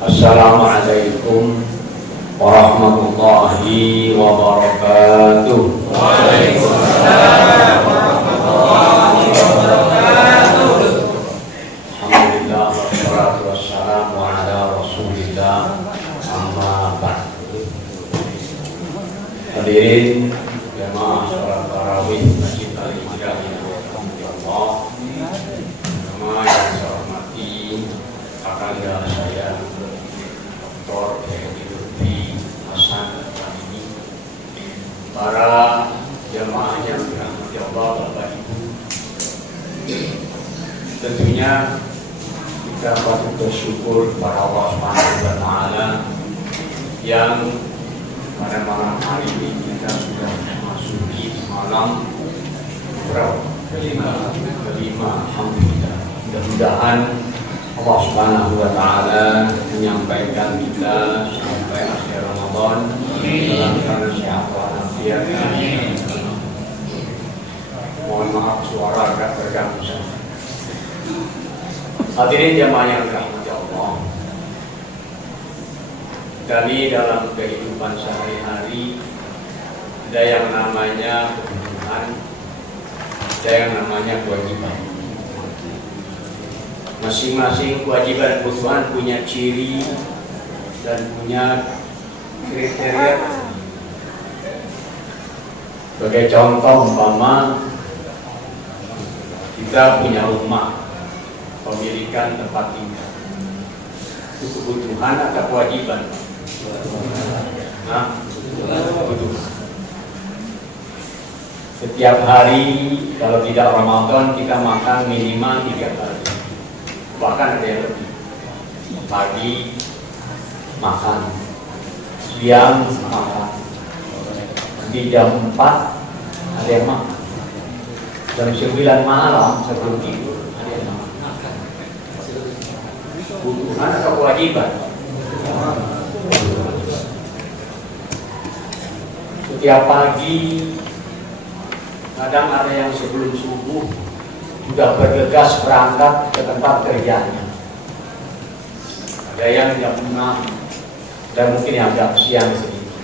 Assalamualaikum warahmatullahi wabarakatuh. Waalaikumsalam warahmatullahi wabarakatuh. Alhamdulillah wassalatu wassalamu ala Rasulillah, amma ba'd. Hadirin jamaah salat tarawih Masjid Al-Hijrah yang dirahmati Allah. Jamaah yang saya hormati, kakanda saya Dr. Hedi Lutfi Hasan ini, para jamaah yang dirahmati Allah, Bapak Ibu. Tentunya kita patut bersyukur kepada Allah Subhanahu wa Ta'ala yang pada malam hari ini kita sudah memasuki malam berapa? Kelima. Alhamdulillah. Mudah-mudahan Allah Subhanahu wa Ta'ala menyampaikan kita sampai akhir Ramadan dalam keadaan sehat walafiat. Mohon maaf suara agak terganggu. Hadirin jamaah yang dirahmati Allah, kami dalam kehidupan sehari-hari ada yang namanya kebutuhan, ada yang namanya kewajiban. Masing-masing kewajiban kebutuhan punya ciri dan punya kriteria. Sebagai contoh umpama kita punya rumah, pemilikan tempat tinggal, itu kebutuhan atau kewajiban? Kebutuhan. Setiap hari kalau tidak Ramadan kita makan minimal 3 kali, bahkan ada yang lebih. Pagi makan, siang makan, di jam 4 ada yang makan, jam 9 malam sebelum tidur ada yang makan. Kebutuhan atau kewajiban? Setiap pagi kadang ada yang sebelum subuh sudah bergegas berangkat ke tempat kerjanya. Ada yang jam 6 dan mungkin yang jam siang sedikit.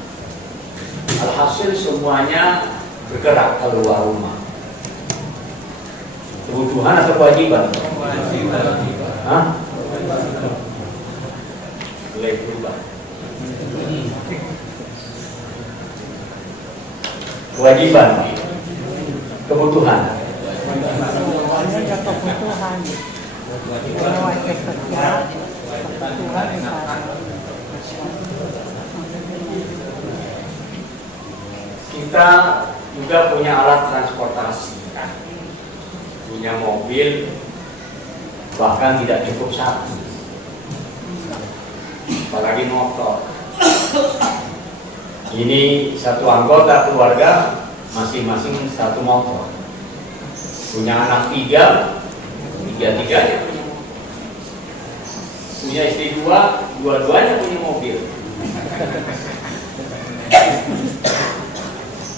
Alhasil semuanya bergerak keluar rumah. Kebutuhan atau kewajiban? Kewajiban. Hah? Boleh berubah. Kewajiban, kebutuhan. Kebutuhan. Kita juga punya alat transportasi, kan? Punya mobil, bahkan tidak cukup satu, apalagi motor. Ini satu anggota keluarga masing-masing satu motor. Punya anak 3, tiga-tiganya punya motor. Punya istri 2, dua-duanya punya mobil.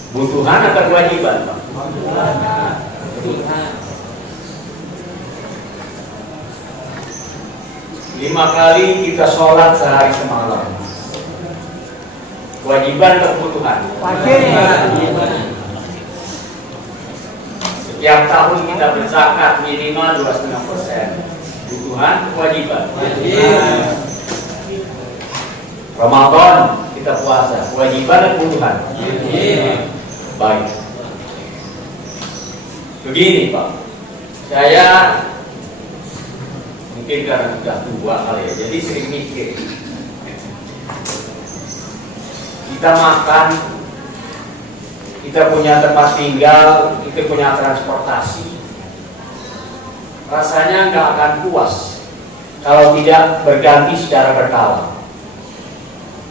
Kebutuhan atau kewajiban, Pak? Kebutuhan. 5 kali kita sholat sehari semalam. Kewajiban atau kebutuhan? Kewajiban. Setiap tahun kita berzakat minimal 2,5%. Kebutuhan, kewajiban. Ramadan kita puasa, kewajiban dan kebutuhan. Baik. Begini Pak, saya mungkin karena sudah tua kali ya, jadi sering mikir. Kita makan, kita punya tempat tinggal, kita punya transportasi. Rasanya nggak akan puas kalau tidak berganti secara berkala.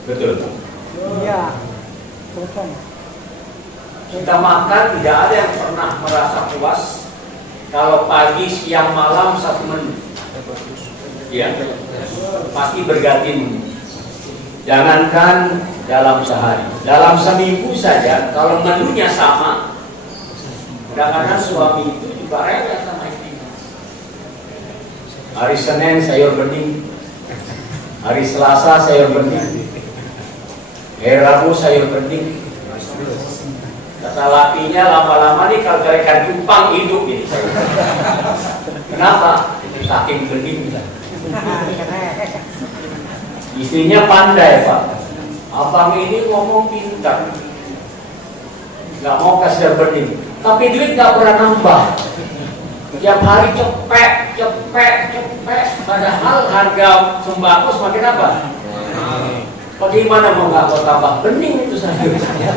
Betul? Iya. Betul. Kita makan tidak ada yang pernah merasa puas kalau pagi, siang, malam satu menu. Iya, pasti berganti menu. Jangankan dalam sehari, dalam seminggu saja kalau menunya sama, kadang-kadang suami itu juga rela sama istrinya. Hari Senin sayur bening, Hari Selasa sayur bening, hari Rabu sayur bening. Kata lakinya lama-lama nih kalau ikan cupang hidup ini. Kenapa? Saking bening. Istrinya pandai Pak. Abang ini ngomong pintar, nggak mau kasih bening, tapi duit nggak pernah nambah. Tiap hari cepet. Padahal harga sembako semakin apa? Bagaimana mau nggak mau tambah bening itu sayur saya.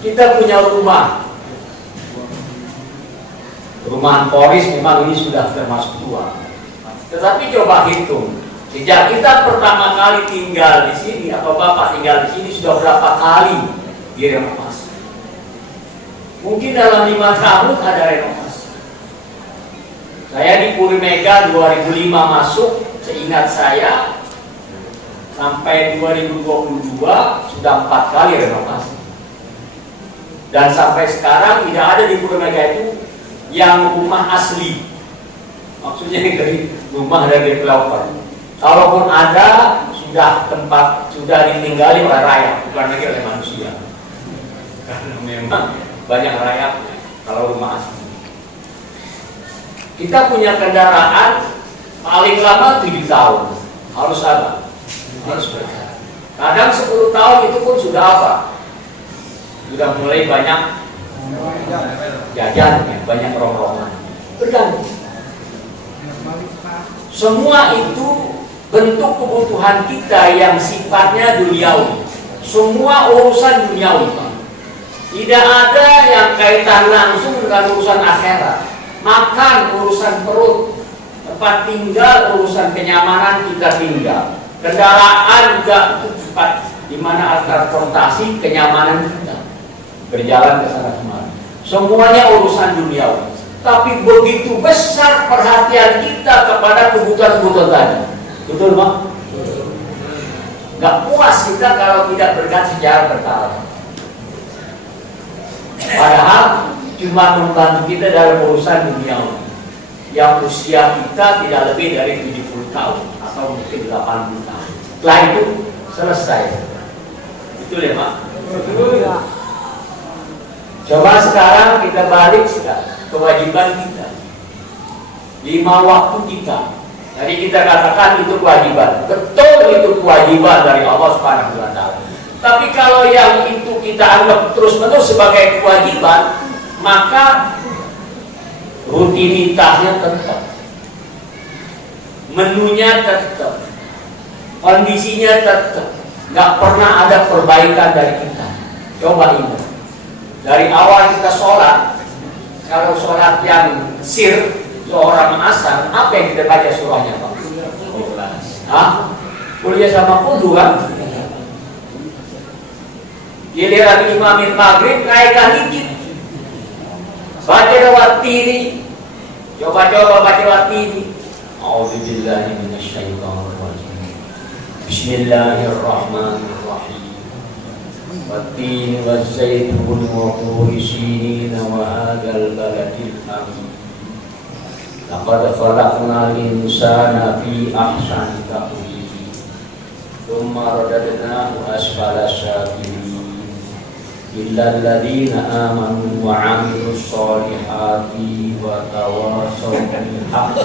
Kita punya rumah Poris, memang ini sudah termasuk tua. Tetapi coba hitung, sejak kita pertama kali tinggal di sini atau Bapak tinggal di sini sudah berapa kali direnovasi? Mungkin dalam 5 tahun ada renovasi. Saya di Puri Mega 2005 masuk, seingat saya sampai 2022 sudah 4 kali renovasi. Dan sampai sekarang tidak ada di Puri Mega itu yang rumah asli, maksudnya dari rumah dari developer. Kalaupun ada, sudah ditinggali oleh rakyat, bukan lagi oleh manusia. Karena memang banyak rakyat kalau rumah asli. Kita punya kendaraan paling lama 7 tahun, harus ada, harus berjalan. Kadang 10 tahun itu pun sudah apa? Sudah mulai banyak jajan, banyak rongrongan. Berganti. Semua itu bentuk kebutuhan kita yang sifatnya duniawi. Semua urusan duniawi, Pak. Tidak ada yang kaitan langsung dengan urusan akhirat. Makan urusan perut, tempat tinggal urusan kenyamanan kita tinggal. Kendaraan juga tempat di mana transportasi kenyamanan kita berjalan ke sana kemari. Semuanya urusan duniawi. Tapi begitu besar perhatian kita kepada kebutuhan-kebutuhan tadi. Betul, Pak? Gak puas kita kalau tidak berganti secara bertahap. Padahal cuma membantu kita dalam urusan duniawi yang usia kita tidak lebih dari 70 tahun atau mungkin 80 tahun. Setelah itu selesai. Betul ya, Pak? Betul. Coba sekarang kita balik kewajiban kita. 5 waktu kita. Jadi kita katakan itu kewajiban. Betul itu kewajiban dari Allah Subhanahu wa taala. Tapi kalau yang itu kita anggap terus-menerus sebagai kewajiban, maka rutinitasnya tetap. Menunya tetap. Kondisinya tetap. Nggak pernah ada perbaikan dari kita. Coba ingat. Dari awal kita sholat, kalau sholat yang sir, seorang asar, apa yang kita baca surahnya, Pak? Hah? Kuliah sama kudu kan? Giliran imamin maghrib, naikkan dikit. Baca lewat tini. Coba baca lewat tini. A'udzubillahi minasyaitonirrajim. Bismillahirrahmanirrahim. والتين والزيتون وطور سينين وهذا البلد الأمين لقد خلقنا الإنسان في أحسن تقويم ثم رددناه أسفل سافلين إلا الذين آمنوا وعملوا الصالحات وتواصوا بالحق.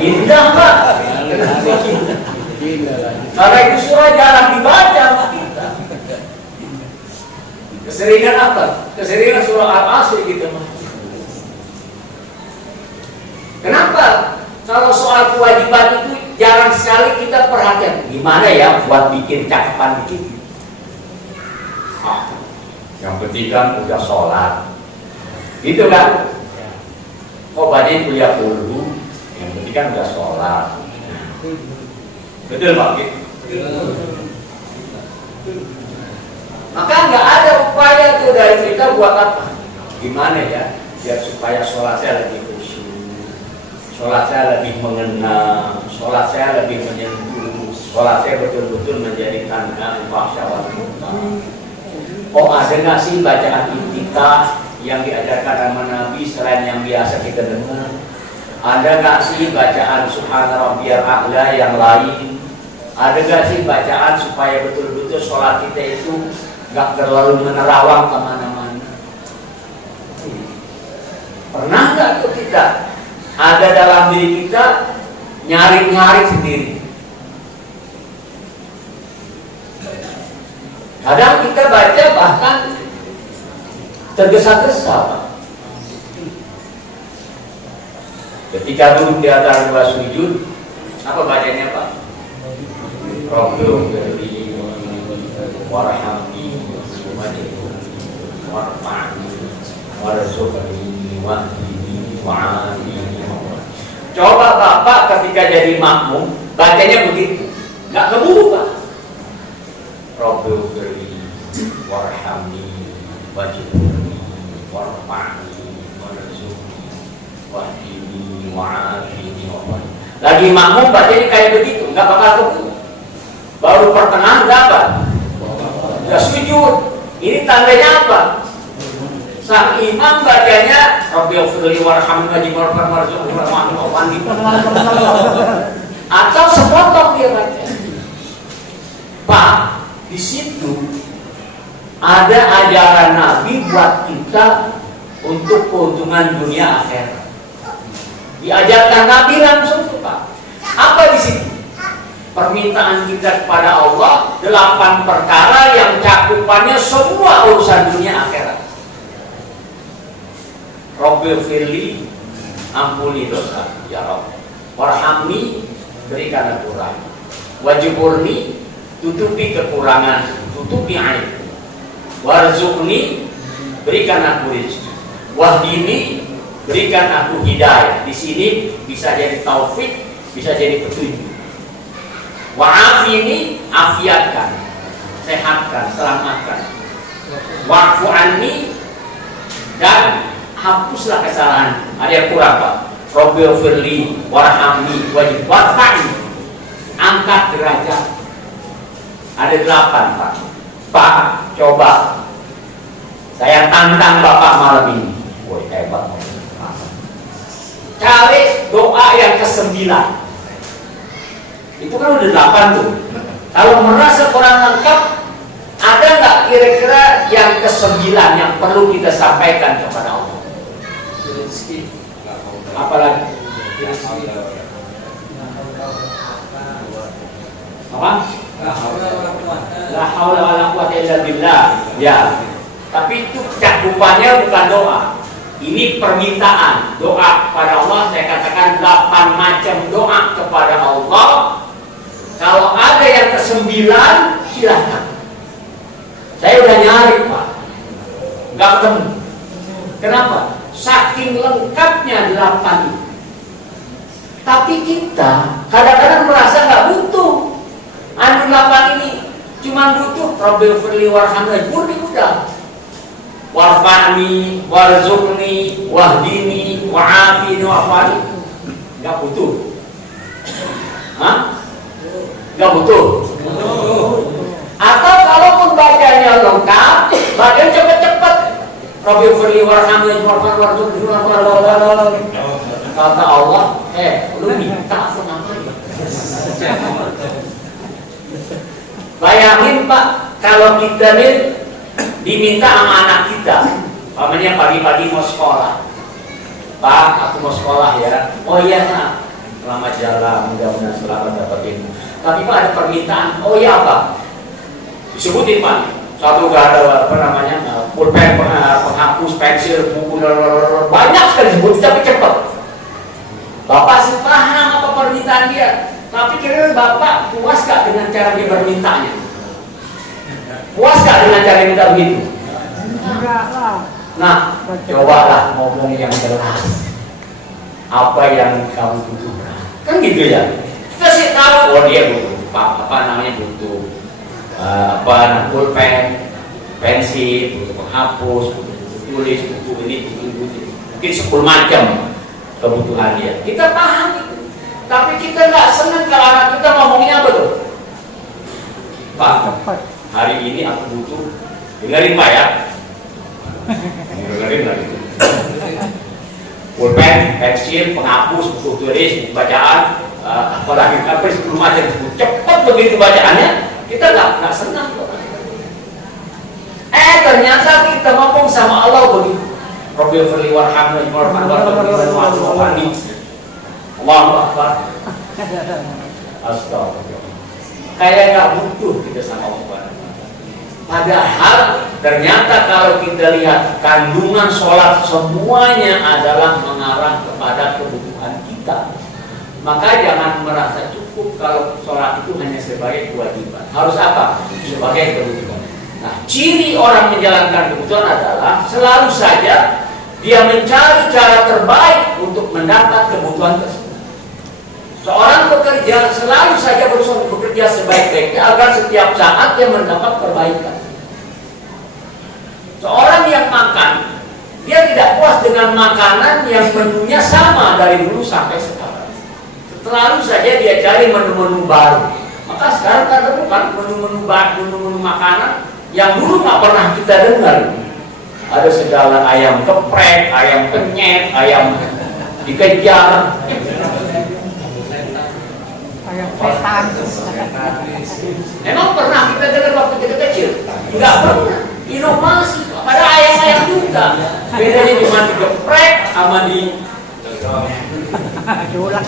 Indah, Pak. Karena itu surah jarang dibaca kita. Keseringan apa? Keseringan surah Al-Asr gitu. Kenapa? Kalau soal kewajiban itu jarang sekali kita perhatian. Gimana ya buat bikin cakapan dikit? Yang penting kan udah sholat. Gitu kan? Oh, badai kuliah dulu. Yang penting kan udah sholat. Betul, Pak? Maka nggak ada upaya tuh dari kita buat apa? Gimana ya? Biar supaya sholat saya lebih khusyuk, sholat saya lebih mengenal, sholat saya lebih menyentuh, sholat saya betul-betul menjadikan empah syawal kita. Oh, ada nggak sih bacaan intikah yang diajarkan sama Nabi selain yang biasa kita dengar? Ada nggak sih bacaan Subhana Rabbiyal A'la yang lain? Ada nggak sih bacaan supaya betul-betul sholat kita itu nggak terlalu menerawang kemana-mana? Pernah nggak tuh kita ada dalam diri kita nyari-nyari sendiri? Kadang kita baca bahkan tergesa-gesa, Pak. Ketika duduk di antara dua sujud, apa bacanya, Pak? Rabbighfirli warhamni warfa'ni warzuqni wahdini wa'afini. Coba Bapak ketika jadi makmum bacanya begitu, nggak keburu, Pak. Rabbighfirli warhamni wajibni warfa'ni warzuqni wahdini wa'afini. Lagi makmum bacanya kayak begitu, nggak bakal keburu. Baru pertengahan dapat, nggak sujud. Ini tandanya apa? Sang imam bacanya Rabbighfirli warhamni wajibni warfa'ni, atau sepotong dia baca. Pak, di situ ada ajaran Nabi buat kita untuk keuntungan dunia akhirat. Diajarkan Nabi langsung tuh, Pak. Apa di situ? Permintaan kita kepada Allah 8 perkara yang cakupannya semua urusan dunia akhirat. Rabbighfirli, ampuni dosa ya Rabb. Warhamni, berikan aku rahmat. Wajburni, tutupi kekurangan, tutupi aib. Warzuqni, berikan aku rezeki. Wahdini, berikan aku hidayah. Di sini bisa jadi taufik, bisa jadi petunjuk. Wa'afini, afiatkan, sehatkan, selamatkan. Wa'fu anni, dan hapuslah kesalahan. Ada yang kurang, Pak. Rabbighfirli warhamni warfa'ni, angkat derajat. Ada 8, Pak. Pak, coba saya tantang Bapak malam ini. Woi, hebat. Cari doa yang ke-9. Itu kan udah 8 tuh. Kalau merasa kurang lengkap, ada nggak kira-kira yang ke-9 yang perlu kita sampaikan kepada Allah? Apalagi? Apa? La haula wala quwwata illa billah. Ya. Tapi itu cakupannya bukan doa. Ini permintaan, doa kepada Allah. Saya katakan 8 macam doa kepada Allah. Kalau ada yang ke-9, silahkan. Saya udah nyari, Pak, nggak ketemu. Kenapa? Saking lengkapnya 8 itu. Tapi kita kadang-kadang merasa nggak butuh. 8 ini cuma butuh Rabbighfirli warhamni warzuqni, udah. Warfa'ni warzuqni wahdini wa'afini wa'afani. Nggak butuh. Hah? Nggak butuh. Atau kalaupun bacanya lengkap, bacanya cepet-cepet. Rabbighfirli warhamni warzuqni wa'afani. Kata Allah, lu minta apa namanya? Bayangin, Pak, kalau kita nih diminta sama anak kita, namanya pagi-pagi mau sekolah. Pak, aku mau sekolah ya. Oh iya, Nak. Selamat jalan, mudah-mudahan selamat dapetin. Tapi Pak, ada permintaan. Oh iya, Pak. Disebutin, Pak. Satu gak ada apa namanya, pulpen, penghapus, pensil, buku, banyak sekali disebut, tapi cepat. Bapak sih paham apa permintaan dia. Tapi kira-kira Bapak puas gak dengan cara dia bermintanya? Puas gak dengan cara minta begitu? Enggak lah. Nah, cobalah ngomong yang jelas. Apa yang kamu butuhkan? Kan gitu ya. Kita sih tahu, oh dia butuh apa namanya, butuh pulpen, pensil, butuh penghapus, butuh tulis, butuh ini, butuh mungkin 10 macam kebutuhan dia. Kita paham itu. Tapi kita nggak senang kalau anak kita ngomongnya apa tuh? Pak, hari ini aku butuh, dengerin Pak ya. Dengerin lagi. Pulpen, pensil, pensil, penghapus, buku tulis, buku bacaan, apalagi apa 10 macam buku. Cepat begitu bacaannya, kita nggak senang. Ternyata kita ngomong sama Allah begitu. Rabbil firli warhamni warhamni. Allahu Akbar. Astagfirullah. Kayak nggak butuh kita sama Allah. Padahal ternyata kalau kita lihat kandungan sholat semuanya adalah mengarah kepada kebutuhan kita. Maka jangan merasa cukup kalau sholat itu hanya sebagai kewajiban. Harus apa? Sebagai kebutuhan. Nah, ciri orang menjalankan kebutuhan adalah selalu saja dia mencari cara terbaik untuk mendapat kebutuhan tersebut. Seorang pekerja selalu saja berusaha bekerja sebaik-baiknya agar setiap saat dia mendapat perbaikan. Seorang yang makan, dia tidak puas dengan makanan yang menunya sama dari dulu sampai sekarang. Selalu saja dia cari menu-menu baru. Maka sekarang kan bukan menu-menu makanan yang dulu nggak pernah kita dengar. Ada segala ayam geprek, ayam penyet, ayam dikejar. Emang pernah kita dengar waktu kita kecil? Enggak pernah. Inovasi pada ayam-ayam juga. Bedanya cuma digeprek sama di Dolak.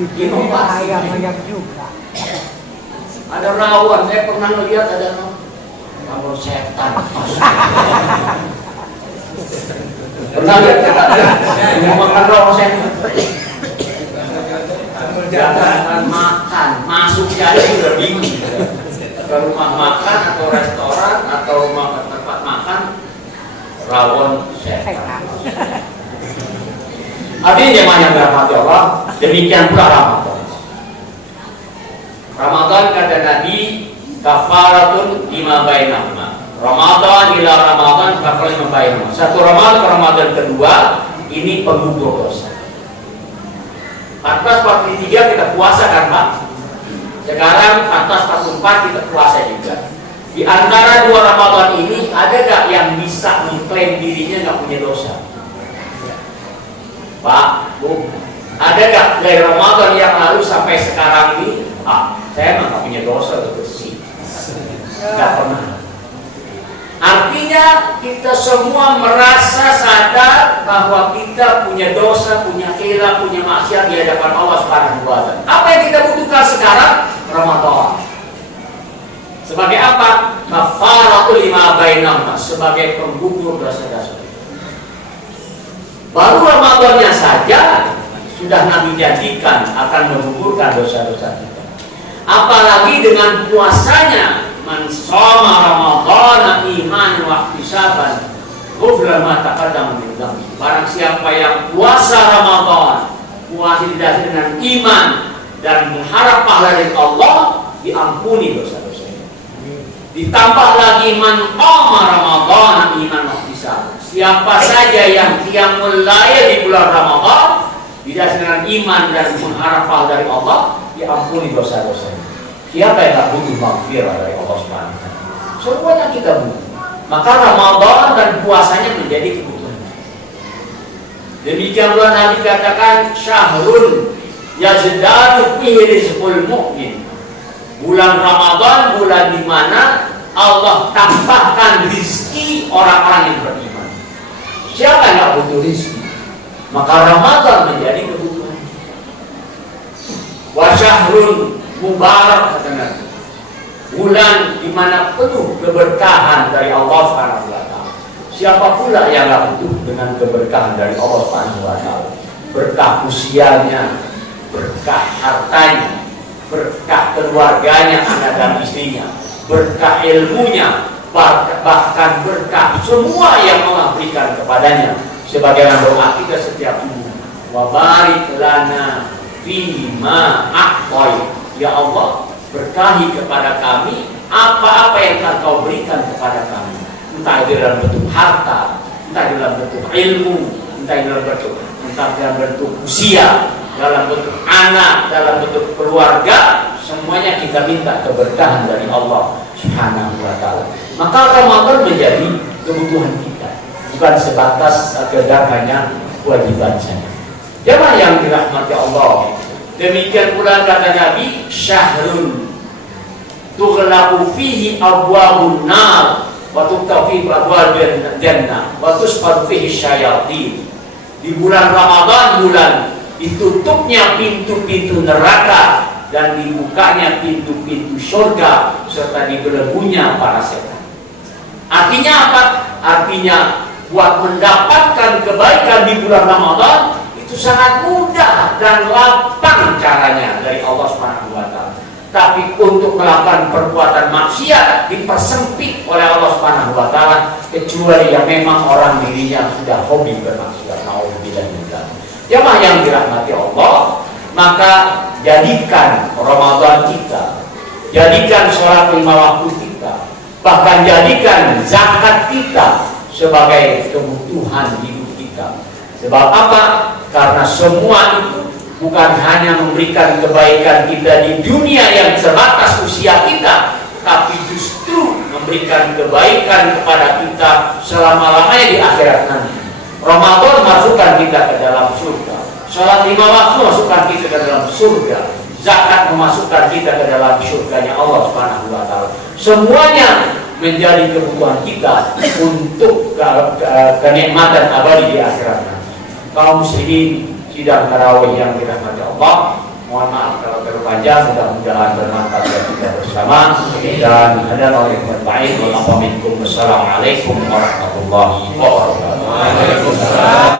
inovasi. Ayam juga. Ada rawon, saya pernah melihat ada rawon setan. Pernah lihat nggak? Makan rawon setan. Jangan makan, masuk aja udah bingung. Ke rumah makan atau restoran atau tempat makan rawon setan. Hadirin jemaah yang dirahmati Allah, demikian pula Ramadan. Ramadan kata Nabi kafaratun lima bainahuma. Ramadan ila Ramadan kafaratun lima bainahuma. Satu Ramadan ke Ramadan kedua ini penggugur dosa. 1443 kita puasa kan Pak? Sekarang 1444 kita puasa juga. Di antara dua Ramadan ini ada gak yang bisa mengklaim dirinya gak punya dosa? Pak, Bu, ada gak dari Ramadan yang lalu sampai sekarang ini? Saya mah gak punya dosa, itu bersih. Gak pernah. Artinya kita semua merasa sadar bahwa kita punya dosa, punya khilaf, punya maksiat di hadapan Allah Subhanahu wa Ta'ala. Apa yang kita butuhkan sekarang? Ramadan. Sebagai apa? Kafaratul lima bainahuma, sebagai penggugur dosa-dosa. Baru Ramadannya saja sudah Nabi janjikan akan menggugurkan dosa-dosa kita. Apalagi dengan puasanya. Man shoma Ramadhana imanan wa ihtisaban ghufira ma taqaddama min dhanbi. Barang siapa yang puasa Ramadan, puasa didasari dengan iman dan mengharap pahala dari Allah, diampuni dosa-dosanya. Ditambah lagi man qama Ramadhana imanan wa ihtisaban. Siapa saja yang qiyamul lail di bulan Ramadan didasari dengan iman dan mengharap pahala dari Allah, diampuni dosa-dosanya. Siapa yang tak butuh maghfirah dari Allah Subhanahu wa Ta'ala? Semuanya kita butuh. Maka Ramadan dan puasanya menjadi kebutuhan. Demikian pula Nabi katakan syahrun yazdadu fihi rizqul mu'min. Bulan Ramadan bulan di mana Allah tambahkan rizki orang-orang yang beriman. Siapa yang tak butuh rizki? Maka Ramadan menjadi kebutuhan. Wa syahrun mubarak kata Nabi, bulan di mana penuh keberkahan dari Allah Subhanahu wa Ta'ala. Siapa pula yang gak butuh dengan keberkahan dari Allah Subhanahu wa Ta'ala? Berkah usianya, berkah hartanya, berkah keluarganya, anak dan istrinya, berkah ilmunya, bahkan berkah semua yang Allah berikan kepadanya. Sebagaimana doa kita setiap subuh, wa barik lana fima a'tai. Ya Allah, berkahi kepada kami apa-apa yang Engkau berikan kepada kami. Entah dalam bentuk harta, entah dalam bentuk ilmu, entah dalam bentuk usia, dalam bentuk anak, dalam bentuk keluarga, semuanya kita minta keberkahan dari Allah Subhanahu wa Ta'ala. Maka Ramadan menjadi kebutuhan kita, bukan sebatas sekedar hanya kewajiban saja. Jemaah yang dirahmati Allah, demikian pula kata Nabi, syahrun tughlaqu fihi abwabun nar wa tuqtafu fihi abwabul jannah wa tusfadu fihi syayatin. Di bulan Ramadan, bulan ditutupnya pintu-pintu neraka dan dibukanya pintu-pintu surga serta dibelenggunya para setan. Artinya apa? Artinya buat mendapatkan kebaikan di bulan Ramadan itu sangat mudah dan lapang caranya dari Allah Subhanahu wa taala. Tapi untuk melakukan perbuatan maksiat dipersempit oleh Allah Subhanahu wa taala, kecuali yang memang orang dirinya sudah hobi bermaksiat. Nauzubillah min dzalik. Jemaah yang dirahmati Allah, maka jadikan Ramadan kita, jadikan sholat 5 waktu kita, bahkan jadikan zakat kita sebagai kebutuhan hidup kita. Sebab apa? Karena semua itu bukan hanya memberikan kebaikan kita di dunia yang sebatas usia kita, tapi justru memberikan kebaikan kepada kita selama-lamanya di akhirat nanti. Ramadan masukkan kita ke dalam surga, sholat 5 waktu masukkan kita ke dalam surga, zakat memasukkan kita ke dalam surganya Allah Subhanahu wa taala. Semuanya menjadi kebutuhan kita untuk kenikmatan abadi di akhirat nanti. Kaum muslimin sidang tarawih yang dirahmati Allah, mohon maaf kalau terlalu panjang, mudah-mudahan bermanfaat bagi kita bersama dan hadal oleh baik. Wassalamualaikum warahmatullahi wabarakatuh.